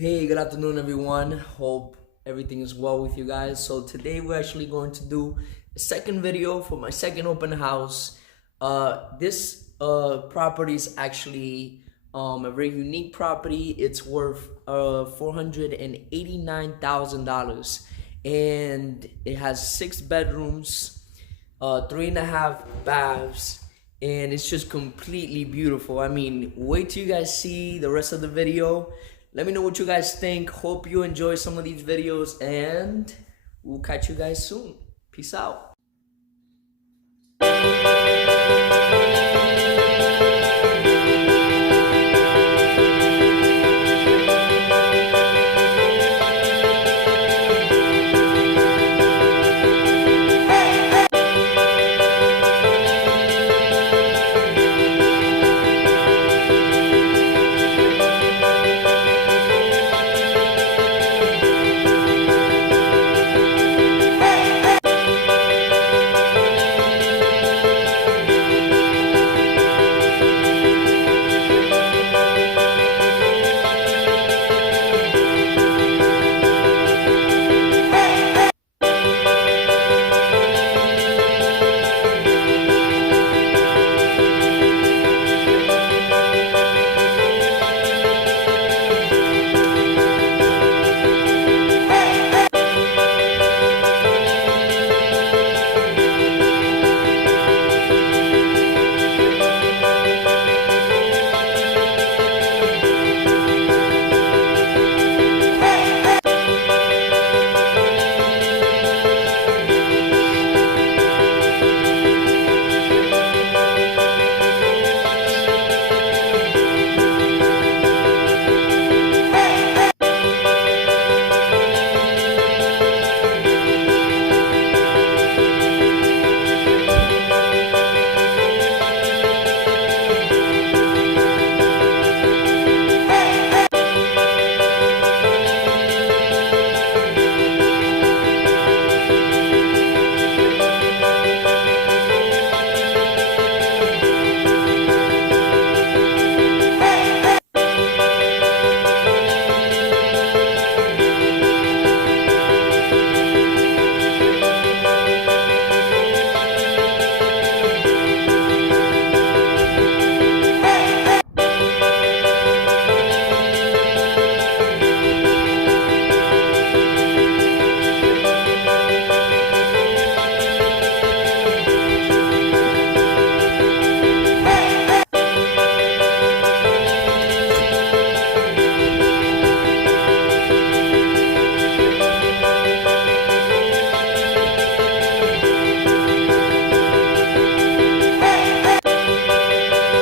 Hey, good afternoon, everyone. Hope everything is well with you guys. So today we're actually going to do a second video for my second open house. This property is actually a very unique property. It's worth $489,000, and it has 6 bedrooms, 3.5 baths, and it's just completely beautiful. I mean, wait till you guys see the rest of the video. Let me know what you guys think. Hope you enjoy some of these videos, and we'll catch you guys soon. Peace out.